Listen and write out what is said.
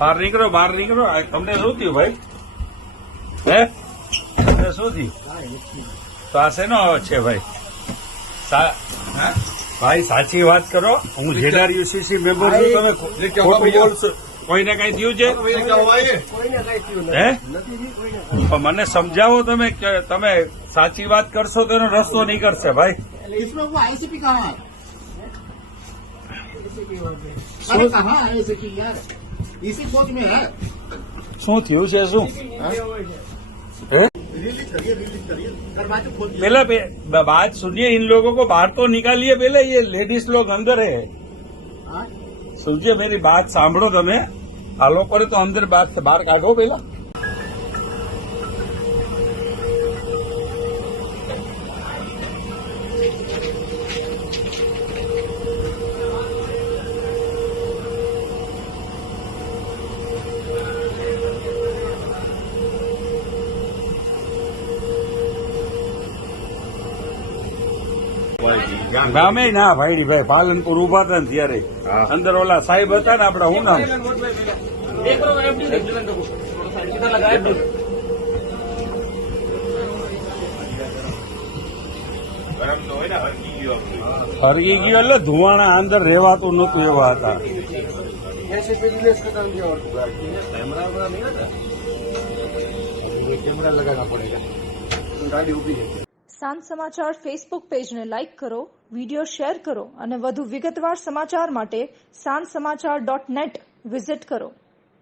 બહાર નીકળો તમને શું થયું ભાઈ? હે તમને શું થયું? તો આ શેનો અવાજ છે ભાઈ? ભાઈ સાચી વાત કરો. હું જેડઆરયુસીસી મેમ્બર છું. તમે ખોટું બોલશો. કોઈને કઈ થયું છે? હે પણ મને સમજાવો તમે કે તમે સાચી વાત કરશો તો એનો રસ્તો નીકળશે ભાઈ. इसमें वो आईसीपी कहाँ है? अरे कहाँ है आईसीपी यार? इसी कोच में है. શું થયું છે? શું रिलीज करिए दरवाजे खोल दिए. पहले बात सुनिए. इन लोगों को बाहर तो निकालिए. पहले ये लेडीज लोग अंदर है. हाँ? सुनिए मेरी बात सांभळो તમે. આ લોકોને તો અંદર બહાર કાઢો પેલા. ગામે ના ભાઈ પાલનપુર ઉભા હતા ને ત્યારે અંદર ઓલા સાહેબ હતા ને આપડા હું નામ હરગી ગયો એટલે ધુવાણા અંદર રહેવાતું નતું એવા હતા. कैमरा लगाना पड़ेगा. गाड़ी उभी है. સાંજ સમાચાર ફેસબુક પેજને લાઇક કરો, વિડીયો શેર કરો અને વધુ વિગતવાર સમાચાર માટે sanssamachar.net વિઝિટ કરો.